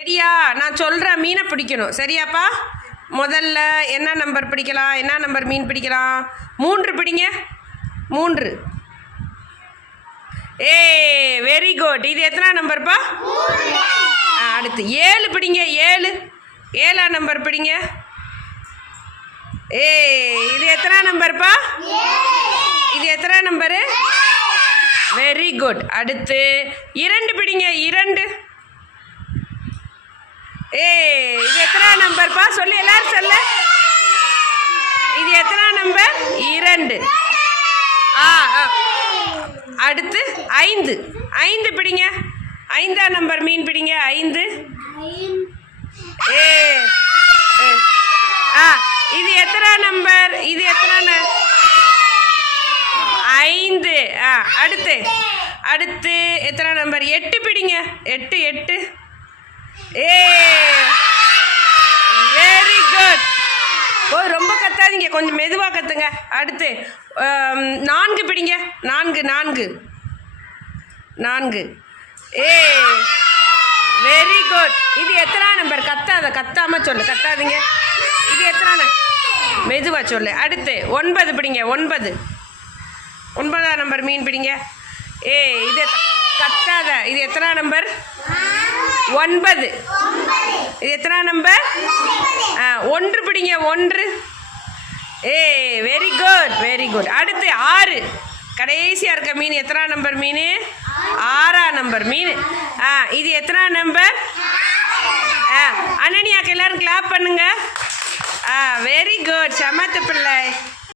சரியா? நான் சொல்கிறேன், மீனை பிடிக்கணும். சரியாப்பா? முதல்ல என்ன நம்பர் பிடிக்கலாம்? என்ன நம்பர் மீன் பிடிக்கலாம்? 3 பிடிங்க. 3. Very good. இது எத்தனை நம்பர்ப்பா? அடுத்து 7 பிடிங்க. 7ஆம் நம்பர் பிடிங்க. இது எத்தனை நம்பர்ப்பா? இது எத்தனை நம்பரு? Very good. அடுத்து 2 பிடிங்க. 2. இது எத்தனை நம்பர்ப்பா? சொல்லு, எல்லாரும் சொல்ல. இது எத்தனை நம்பர்? 2. அடுத்து 5 பிடிங்க. 5ஆம் நம்பர் மீன் பிடிங்க. 5. இது எத்தனை நம்பர்? இது எத்தனை? 5. அடுத்து எத்தனை நம்பர்? 8 பிடிங்க. 8. Very good. ரொம்ப கத்தாதீங்க, கொஞ்சம் மெதுவாக கத்துங்க. அடுத்து 4 பிடிங்க. 4. Very good. இது எத்தனை நம்பர்? கத்தாமல் சொல்லு, கத்தாதீங்க. இது எத்தனை? மெதுவாக சொல்லு. அடுத்து 9 பிடிங்க. 9ஆம் நம்பர் மீன் பிடிங்க. இது கத்தாத. இது எத்தனை நம்பர்? 9. இது எத்தனை நம்பர்? 1 பிடிங்க. 1. Very good. அடுத்து 6. கடைசியாக இருக்க மீன் எத்தனை நம்பர் மீன்? 6ஆம் நம்பர் மீன். இது எத்தனை நம்பர்? அனன்யாக்கு எல்லாரும் கிளாப் பண்ணுங்க. Very good. சமத்து பிள்ளை.